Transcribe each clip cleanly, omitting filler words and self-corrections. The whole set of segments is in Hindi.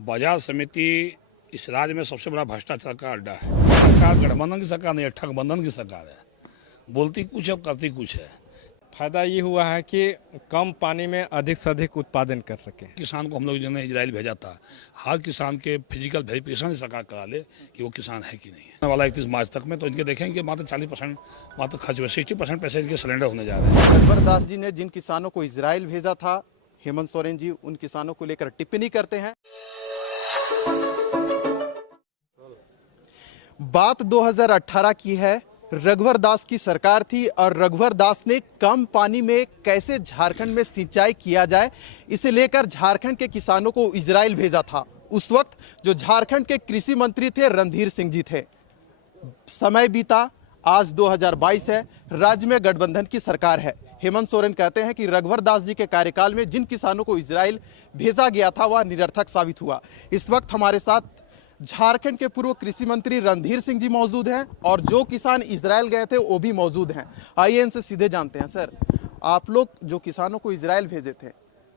बाजार समिति इस राज्य में सबसे बड़ा भ्रष्टाचार का अड्डा है। सरकार गठबंधन की सरकार नहीं है, ठगबंधन की सरकार है। बोलती कुछ है, करती कुछ है। फायदा ये हुआ है कि कम पानी में अधिक से अधिक उत्पादन कर सके। किसान को हम लोग जो है इजराइल भेजा था, हर किसान के फिजिकल वेरिफिकेशन सरकार करा ले कि वो किसान है कि नहीं है। वाला 31 मार्च तक में तो इनके देखेंगे मात्र 40% मात्र खर्च हुए, 60% पैसे के सिलेंडर होने जा रहे हैं। रघुवर दास जी ने जिन किसानों को इजराइल भेजा था, हेमंत सोरेन जी उन किसानों को लेकर टिप्पणी करते हैं। बात 2018 की है। रघुवर दास की सरकार थी और रघुवर दास ने कम पानी में कैसे झारखंड में सिंचाई किया जाए, इसे लेकर झारखंड के किसानों को इजराइल भेजा था। उस वक्त जो झारखंड के कृषि मंत्री थे रणधीर सिंह जी थे। समय बीता, आज 2022 है, राज्य में गठबंधन की सरकार है। हेमंत सोरेन कहते हैं कि रघुवर दास जी के कार्यकाल में जिन किसानों को इजराइल भेजा गया था वह निरर्थक साबित हुआ। इस वक्त हमारे साथ झारखंड के पूर्व कृषि मंत्री रणधीर सिंह जी मौजूद हैं और जो किसान इजराइल गए थे वो भी मौजूद हैं। आइए इनसे सीधे जानते हैं। सर, आप लोग जो किसानों को इजराइल भेजे थे,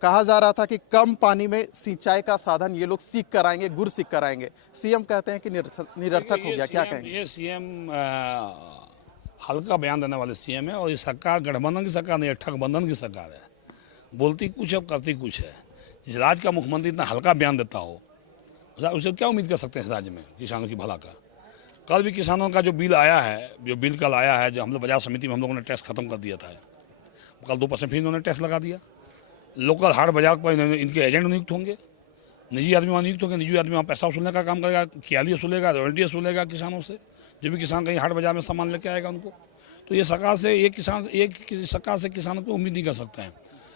कहा जा रहा था कि कम पानी में सिंचाई का साधन ये लोग सीख कर आएंगे, गुर सीख कर आएंगे। सीएम कहते हैं कि निरर्थक हो गया, क्या कहेंगे? ये सीएम हल्का बयान देने वाले सीएम है और ये सरकार गठबंधन की सरकार नहीं है, ठगबंधन की सरकार है। बोलती कुछ है, करती कुछ है। जिस राज्य का मुख्यमंत्री इतना हल्का बयान देता हो, उसे क्या उम्मीद कर सकते हैं इस राज्य में किसानों की भला का? कल भी किसानों का जो बिल आया है, जो बिल कल आया है, जो हम लोग बाजार समिति में हम लोगों ने टैक्स खत्म कर दिया था, कल 2% फिर इन्होंने टैक्स लगा दिया। लोकल हाट बाजार पर इनके एजेंट नियुक्त होंगे, निजी आदमी वहाँ नियुक्त होंगे। निजी आदमी वहाँ पैसा वसूलने का काम करेगा, कियाली वसूलेगा, रॉयल्टी वसूलेगा किसानों से। जो भी किसान कहीं हाट बाजार में सामान लेके आएगा उनको, तो ये सरकार से एक सरकार से किसानों को उम्मीद नहीं कर सकते हैं।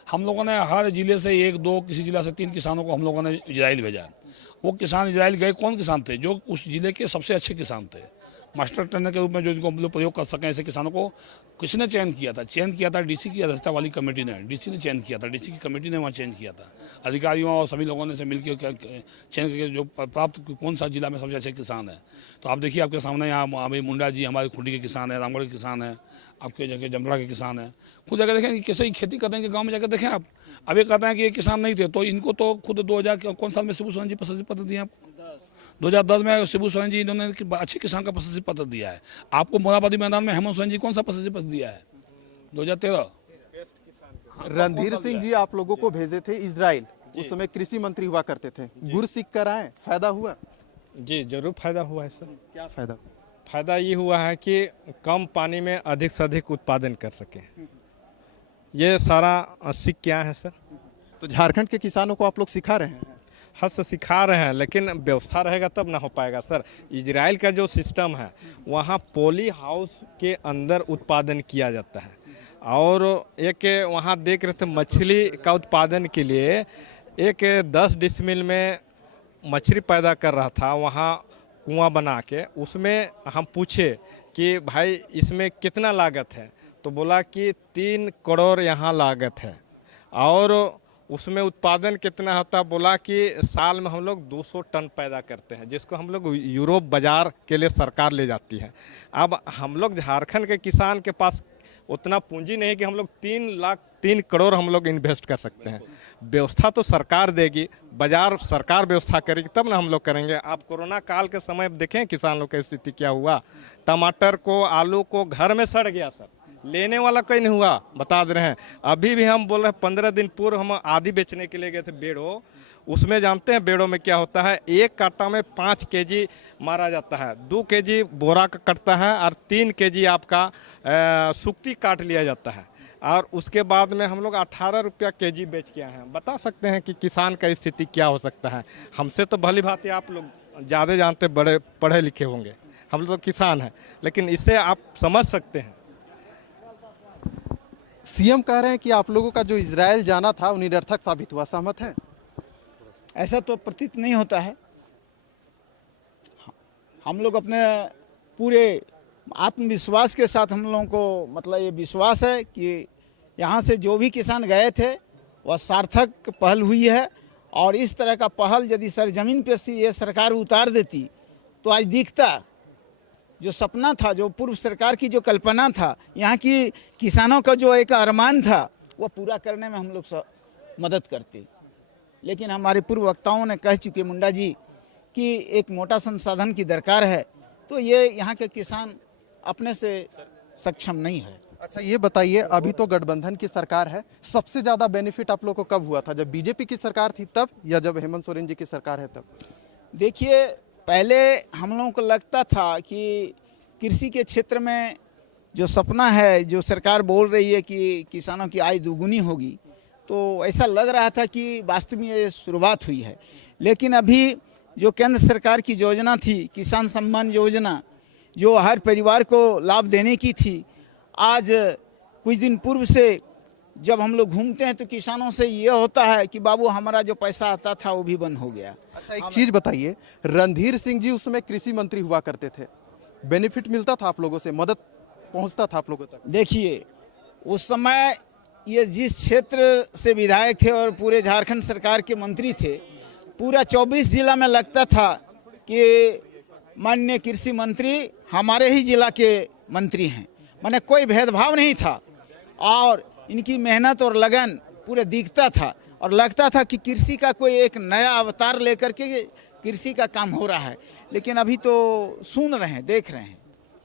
हम लोगों ने हर जिले से 1-2, किसी जिला से 3 किसानों को हम लोगों ने इजराइल भेजा। वो किसान इजराइल गए, कौन किसान थे? जो उस जिले के सबसे अच्छे किसान थे, मास्टर ट्रेनर के रूप में जो इनको हम लोग प्रयोग कर सकें, ऐसे किसानों को किसने चयन किया था? डीसी की अध्यक्षता वाली कमेटी ने, डीसी ने चयन किया था, डीसी की कमेटी ने वहाँ चयन किया था। अधिकारियों और सभी लोगों ने से मिलकर चयन करके जो प्राप्त कौन सा जिला में सबसे अच्छे किसान है। तो आप देखिए, आपके सामने यहाँ अभी मुंडा जी हमारे खुंडी के किसान है, रामगढ़ के किसान है, आपके जगह जमरा के किसान है। खुद जाकर देखें कि कैसे ही खेती करते हैं कि गाँव में जाकर देखें आप। अब ये कहते हैं कि ये किसान नहीं थे, तो इनको तो खुद 2000 कौन साल में शिबू सोरेन जी प्रशस्ति पत्र दिए आपको? 2010 में शिबू सोरेन जी इन्होंने अच्छे किसान का प्रशस्ति पत्र दिया है। आपको मोराबादी मैदान में हेमंत सोरेन जी कौन सा प्रशस्ति पत्र दिया है? 2013। रणधीर सिंह जी आप लोगों को भेजे थे इजराइल, उस समय कृषि मंत्री हुआ करते थे। गुर सीख कर आए, फायदा हुआ? जी जरूर फायदा हुआ है सर। क्या फायदा? फायदा ये हुआ है कि कम पानी में अधिक से अधिक उत्पादन कर सके। ये सारा सीख क्या है सर? तो झारखंड के किसानों को आप लोग सिखा रहे हैं? हद से सिखा रहे हैं, लेकिन व्यवस्था रहेगा तब ना हो पाएगा सर। इजराइल का जो सिस्टम है, वहाँ पॉली हाउस के अंदर उत्पादन किया जाता है। और एक वहाँ देख रहे थे मछली का उत्पादन के लिए एक 10 डिसमिल में मछली पैदा कर रहा था, वहाँ कुआं बना के। उसमें हम पूछे कि भाई इसमें कितना लागत है, तो बोला कि 3 करोड़ यहाँ लागत है। और उसमें उत्पादन कितना होता, बोला कि साल में हम लोग 200 टन पैदा करते हैं, जिसको हम लोग यूरोप बाज़ार के लिए सरकार ले जाती है। अब हम लोग झारखंड के किसान के पास उतना पूंजी नहीं कि हम लोग 3 करोड़ हम लोग इन्वेस्ट कर सकते हैं। व्यवस्था तो सरकार देगी, बाजार सरकार व्यवस्था करेगी, तब ना हम लोग करेंगे। आप कोरोना काल के समय देखें किसान लोग की स्थिति क्या हुआ। टमाटर को, आलू को घर में सड़ गया सर, लेने वाला कोई नहीं हुआ, बता दे रहे हैं। अभी भी हम बोल रहे हैं, 15 दिन पूर्व हम आदि बेचने के लिए गए थे बेड़ो। उसमें जानते हैं बेड़ो में क्या होता है, एक कांटा में 5 केजी मारा जाता है, 2 केजी बोरा का कटता है और 3 केजी आपका सुक्ति काट लिया जाता है। और उसके बाद में हम लोग 18 रुपया केजी बेच के आए हैं। बता सकते हैं कि किसान का स्थिति क्या हो सकता है। हमसे तो भली भांति आप लोग ज़्यादा जानते, बड़े पढ़े लिखे होंगे, हम लोग तो किसान हैं, लेकिन इससे आप समझ सकते हैं। सीएम कह रहे हैं कि आप लोगों का जो इजराइल जाना था वो निरर्थक साबित हुआ, सहमत हैं? ऐसा तो प्रतीत नहीं होता है। हम लोग अपने पूरे आत्मविश्वास के साथ हम लोगों को मतलब ये विश्वास है कि यहाँ से जो भी किसान गए थे वह सार्थक पहल हुई है। और इस तरह का पहल यदि सरजमीन पे से ये सरकार उतार देती तो आज दिखता जो सपना था, जो पूर्व सरकार की जो कल्पना था, यहाँ की किसानों का जो एक अरमान था, वह पूरा करने में हम लोग सब मदद करते। लेकिन हमारे पूर्व वक्ताओं ने कह चुके मुंडा जी कि एक मोटा संसाधन की दरकार है, तो ये यहाँ के किसान अपने से सक्षम नहीं है। अच्छा ये बताइए, अभी तो गठबंधन की सरकार है, सबसे ज़्यादा बेनिफिट आप लोगों को कब हुआ था? जब बीजेपी की सरकार थी तब, या जब हेमंत सोरेन जी की सरकार है तब? देखिए, पहले हम लोगों को लगता था कि कृषि के क्षेत्र में जो सपना है, जो सरकार बोल रही है कि किसानों की आय दोगुनी होगी, तो ऐसा लग रहा था कि वास्तव में ये शुरुआत हुई है। लेकिन अभी जो केंद्र सरकार की योजना थी, किसान सम्मान योजना, जो हर परिवार को लाभ देने की थी, आज कुछ दिन पूर्व से जब हम लोग घूमते हैं तो किसानों से ये होता है कि बाबू हमारा जो पैसा आता था वो भी बंद हो गया। अच्छा एक चीज़ बताइए, रणधीर सिंह जी उस समय कृषि मंत्री हुआ करते थे, बेनिफिट मिलता था आप लोगों से, मदद पहुंचता था आप लोगों तक? देखिए, उस समय ये जिस क्षेत्र से विधायक थे और पूरे झारखंड सरकार के मंत्री थे, पूरा 24 जिला में लगता था कि माननीय कृषि मंत्री हमारे ही जिला के मंत्री हैं। माने कोई भेदभाव नहीं था और इनकी मेहनत और लगन पूरे दिखता था और लगता था कि कृषि का कोई एक नया अवतार लेकर के कृषि का काम हो रहा है। लेकिन अभी तो सुन रहे हैं, देख रहे हैं,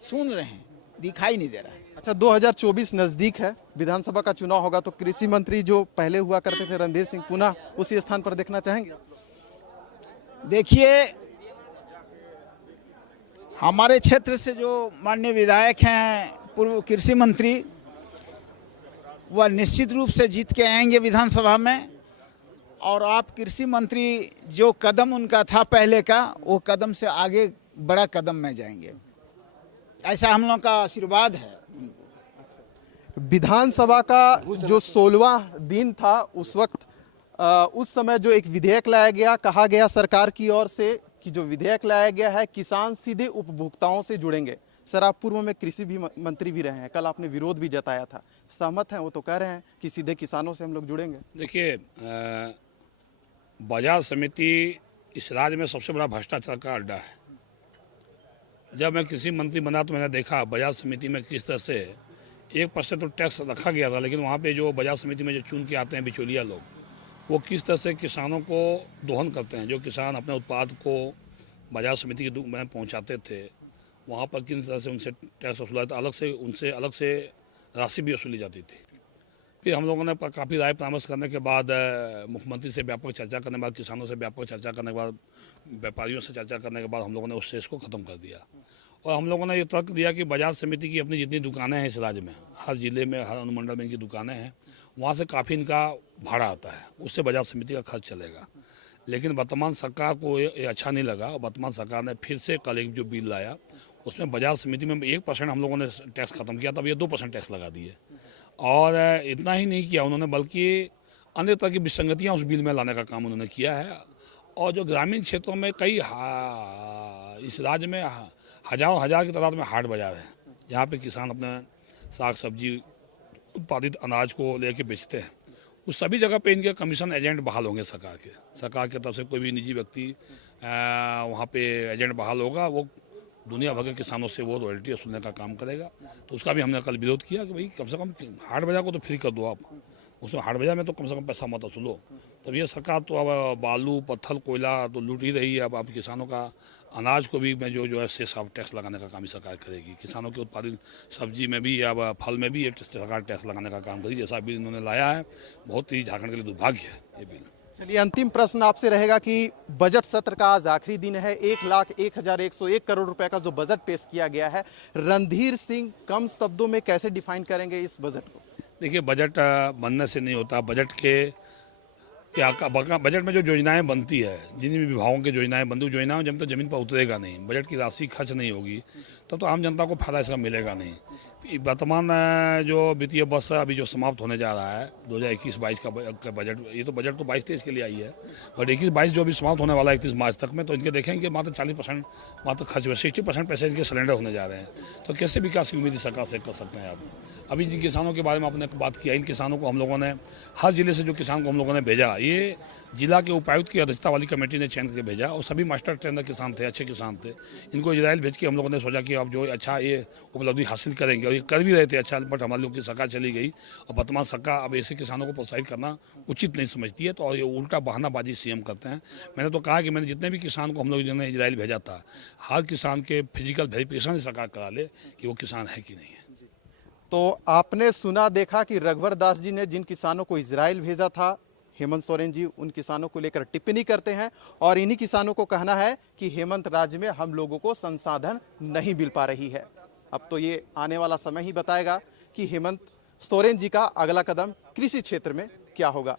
सुन रहे हैं, दिखाई नहीं दे रहा है। अच्छा 2024 नज़दीक है, विधानसभा का चुनाव होगा, तो कृषि मंत्री जो पहले हुआ करते थे रणधीर सिंह, पुनः उसी स्थान पर देखना चाहेंगे? देखिए, हमारे क्षेत्र से जो माननीय विधायक हैं, पूर्व कृषि मंत्री, वह निश्चित रूप से जीत के आएंगे विधानसभा में। और आप कृषि मंत्री जो कदम उनका था पहले का, वो कदम से आगे बड़ा कदम में जाएंगे, ऐसा हम लोगों का आशीर्वाद है। विधानसभा का जो 16वां दिन था, उस वक्त उस समय जो एक विधेयक लाया गया, कहा गया सरकार की ओर से कि जो विधेयक लाया गया है किसान सीधे उपभोक्ताओं से जुड़ेंगे। सर आप पूर्व में कृषि भी मंत्री भी रहे हैं, कल आपने विरोध भी जताया था, सहमत हैं? वो तो कह रहे हैं कि सीधे किसानों से हम लोग जुड़ेंगे। देखिए, बाजार समिति इस राज्य में सबसे बड़ा भ्रष्टाचार का अड्डा है। जब मैं कृषि मंत्री बना तो मैंने देखा बाजार समिति में किस तरह से 1% तो टैक्स रखा गया था, लेकिन वहाँ पे जो बाजार समिति में जो चुन के आते हैं बिचौलिया लोग, वो किस तरह से किसानों को दोहन करते हैं। जो किसान अपने उत्पाद को बाजार समिति के में पहुँचाते थे, वहाँ पर किस तरह से उनसे टैक्स वसूला था, उनसे अलग से राशि भी वसूली जाती थी। फिर हम लोगों ने काफ़ी राय परामर्श करने के बाद, मुख्यमंत्री से व्यापक चर्चा करने के बाद, किसानों से व्यापक चर्चा करने के बाद, व्यापारियों से चर्चा करने के बाद हम लोगों ने उस शेष को ख़त्म कर दिया। और हम लोगों ने ये तर्क दिया कि बाजार समिति की अपनी जितनी दुकानें हैं इस राज्य में, हर जिले में, हर अनुमंडल में इनकी दुकानें हैं, वहाँ से काफ़ी इनका भाड़ा आता है, उससे बाजार समिति का खर्च चलेगा। लेकिन वर्तमान सरकार को ये अच्छा नहीं लगा और वर्तमान सरकार ने फिर से कल एक जो बिल लाया, उसमें बाजार समिति में 1% हम लोगों ने टैक्स ख़त्म किया, तब ये 2% टैक्स लगा दिए। और इतना ही नहीं किया उन्होंने, बल्कि अन्य तरह की विसंगतियाँ उस बिल में लाने का काम उन्होंने किया है। और जो ग्रामीण क्षेत्रों में कई इस राज्य में हजार की तादाद में हाट बाजार है, जहाँ पे किसान अपने साग सब्जी उत्पादित अनाज को लेके बेचते हैं, उस सभी जगह पे इनके कमीशन एजेंट बहाल होंगे सरकार की तरफ से। कोई भी निजी व्यक्ति वहाँ पे एजेंट बहाल होगा, वो दुनिया भर के किसानों से वो रॉयल्टी वसूलने का काम करेगा। तो उसका भी हमने कल विरोध किया कि भाई कम से कम हाट बाजार को तो फ्री कर दो आप, उसमें हाट बाजार में तो कम से कम पैसा मत वसूलो। तब ये सरकार तो अब बालू पत्थर कोयला तो लूट ही रही है, अब किसानों का अनाज को भी में जो है शेष टैक्स लगाने का काम ही सरकार करेगी। किसानों के उत्पादित सब्जी में भी या फल में भी ये सरकार टैक्स लगाने का काम करेगी, जैसा बिल इन्होंने लाया है। बहुत ही झारखंड के लिए दुर्भाग्य है ये बिल। चलिए अंतिम प्रश्न आपसे रहेगा कि बजट सत्र का आज आखिरी दिन है, 1,01,101 करोड़ रुपए का जो बजट पेश किया गया है, रणधीर सिंह कम शब्दों में कैसे डिफाइन करेंगे इस बजट को? देखिए, बजट बनने से नहीं होता। बजट में जो योजनाएं बनती है, जिन भी विभागों की योजनाएं बनती, योजनाओं जब तक जमीन पर उतरेगा नहीं, बजट की राशि खर्च नहीं होगी, तब तो आम जनता को फायदा इसका मिलेगा नहीं। वर्तमान जो वित्तीय वर्ष अभी जो समाप्त होने जा रहा है 2021-22 का बजट, ये तो बजट तो 22-23 के लिए आई है, बट 21-22 जो अभी समाप्त होने वाला है 31 मार्च तक में, तो इनके देखेंगे मात्र 40% मात्र खर्च में 60% पैसे इनके सिलेंडर होने जा रहे हैं। तो कैसे विकास की उम्मीद सरकार से कर सकते हैं आप? अभी जिन किसानों के बारे में आपने बात किया, इन किसानों को हम लोगों ने हर जिले से जो किसान को हम लोगों ने भेजा, ये जिला के उपायुक्त की अध्यक्षता वाली कमेटी ने चयन करके भेजा, और सभी मास्टर ट्रेनर किसान थे, अच्छे किसान थे। इनको इजराइल भेज के हम लोगों ने सोचा कि अब जो अच्छा ये उपलब्धि हासिल करेंगे, और ये कर भी रहे थे अच्छा, बट हमारे लोग की सरकार चली गई और वर्तमान सरकार अब ऐसे किसानों को प्रोत्साहित करना उचित नहीं समझती है, तो और ये उल्टा बहानाबाजी सीएम करते हैं। मैंने तो कहा कि मैंने जितने भी किसान को हम लोग ने इजराइल भेजा था, हर किसान के फिजिकल वेरिफिकेशन सरकार करा ले कि वो किसान है कि नहीं है। तो आपने सुना देखा कि रघुवर दास जी ने जिन किसानों को इजराइल भेजा था, हेमंत सोरेन जी उन किसानों को लेकर टिप्पणी करते हैं और इन्हीं किसानों को कहना है कि हेमंत राज्य में हम लोगों को संसाधन नहीं मिल पा रही है। अब तो ये आने वाला समय ही बताएगा कि हेमंत सोरेन जी का अगला कदम कृषि क्षेत्र में क्या होगा।